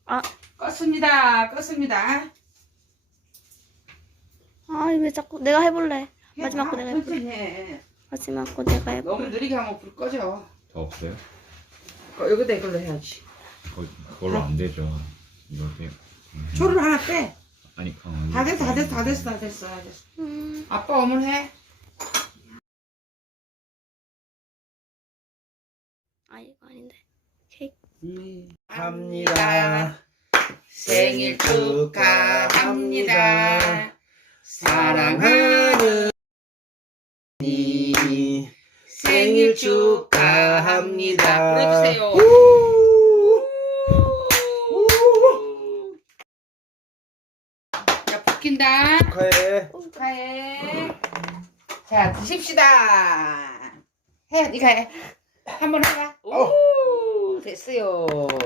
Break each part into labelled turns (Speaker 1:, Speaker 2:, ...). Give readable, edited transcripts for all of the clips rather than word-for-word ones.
Speaker 1: 아,
Speaker 2: 껐습니다. 껐습니다.
Speaker 1: 아, 왜 자꾸 내가 해볼래. 마지막 거 내가 해볼래.
Speaker 2: 천천히 해.
Speaker 1: 마지막 거 내가 해볼래.
Speaker 2: 너무 느리게 하면 불 꺼져.
Speaker 3: 더 없어요?
Speaker 2: 여기다 이걸로 해야지.
Speaker 3: 그걸로 안 되죠. 이거 돼.
Speaker 2: 초를 하나 빼.
Speaker 3: 아니,
Speaker 2: 다 됐어, 다 됐어, 다 됐어, 다 됐어, 다 됐어. 아빠 어물 해.
Speaker 1: 아, 이거 아닌데. 케이크.
Speaker 2: 합니다. 생일 축하합니다. 사랑하는 이 생일 축하합니다. 불러주세요. 자, 불킨다.
Speaker 4: 축하해.
Speaker 2: 축하해. 자, 드십시다. 해, 네가 해. 한번 해봐. 오, 됐어요.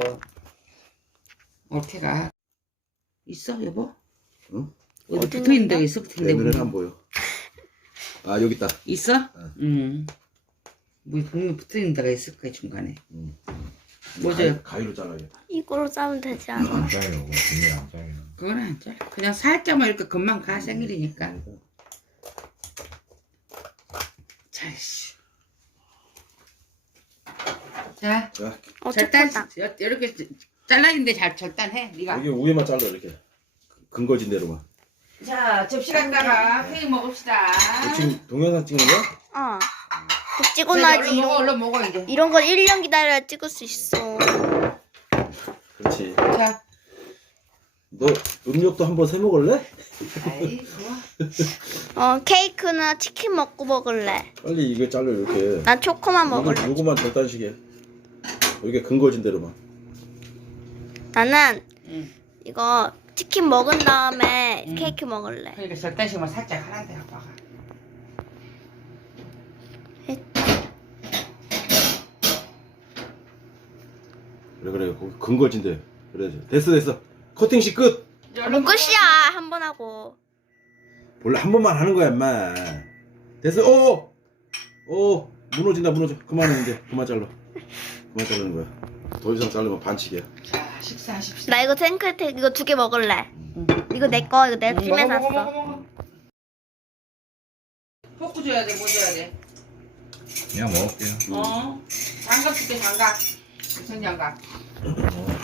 Speaker 2: 어태가 있어, 여보?
Speaker 4: 응?
Speaker 2: 어디 붙어 있는 데가 있어? 붙어
Speaker 4: 내
Speaker 2: 있는
Speaker 4: 눈에는
Speaker 2: 데가
Speaker 4: 안 보여. 아 여기 있다.
Speaker 2: 있어?
Speaker 4: 응.
Speaker 2: 뭐 분명 붙어 있는 데가 있을 거야 중간에.
Speaker 4: 응.
Speaker 2: 뭐죠?
Speaker 4: 가위로 잘라야겠다.
Speaker 1: 이거로 싸면 되지 않아?
Speaker 3: 안 짜요. 분명히 안 짜요.
Speaker 2: 그건 안 짜. 그냥 살짝만 이렇게 금방 가 생일이니까. 자, 씨. 자,
Speaker 4: 자
Speaker 2: 절단
Speaker 1: 초코다.
Speaker 2: 이렇게 잘라있는데 잘 절단해. 네가.
Speaker 4: 여기 위에만 잘라 이렇게. 근거진 대로만.
Speaker 2: 자, 접시 갖다가 회의 먹읍시다.
Speaker 4: 너 지금 동영상 찍는 거야?
Speaker 1: 어. 그거 찍고
Speaker 2: 그래,
Speaker 1: 나지.
Speaker 2: 얼른 먹어, 얼른 먹어 이제.
Speaker 1: 이런 건 1년 기다려야 찍을 수 있어.
Speaker 4: 그렇지.
Speaker 2: 자,
Speaker 4: 너 음료도 한번 세 먹을래?
Speaker 2: 아이 좋아.
Speaker 1: 케이크나 치킨 먹고 먹을래.
Speaker 4: 빨리 이거 잘라 이렇게.
Speaker 1: 난 초코만 먹을래.
Speaker 4: 요거만 절단식에. 여기 근거진 대로만.
Speaker 1: 나는
Speaker 2: 응.
Speaker 1: 이거 치킨 먹은 다음에
Speaker 2: 응.
Speaker 1: 케이크 먹을래.
Speaker 2: 그러니까 절단식만 살짝 하란데 아빠가.
Speaker 4: 그래 거기 근거진대. 그래 됐어. 커팅식 끝.
Speaker 1: 뭐 끝이야. 한 번 하고.
Speaker 4: 원래 한 번만 하는 거야 인마. 됐어. 오 무너져. 그만해 이제. 그만 자르는 거야. 더 이상 자르면 반칙이야.
Speaker 2: 자, 식사하십시다.
Speaker 1: 나 이거 생크텍 이거 2개 먹을래. 이거 내 거. 이거 내가 팀에 샀어.
Speaker 2: 먹어. 포크 줘야 돼, 뭐 줘야 돼?
Speaker 3: 그냥 먹을게요.
Speaker 2: 장갑 줄게, 장갑. 무슨 장갑?